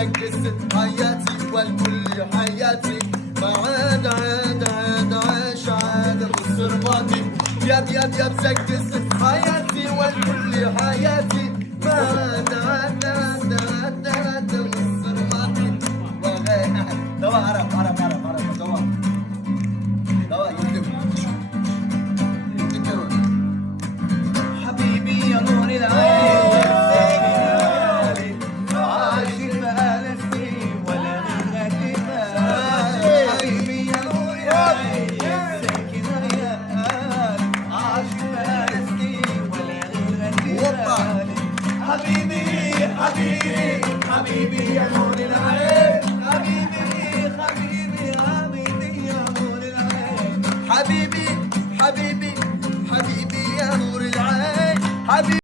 لك قصة حياتي والكل حياتي، ما عاد عاش عاد مصر ماضي، يا بسك قصة حياتي والكل حياتي، ما عاد مصر ماضي. دوا عرب دوا يكتب حبيبي يا نور العين عاشق بقالك سنين ولا منك كفاية. حبيبي يا نور العين ساكن خيال عاشق بقالك سنين ولا منك كفاية. حبيبي يا نور العين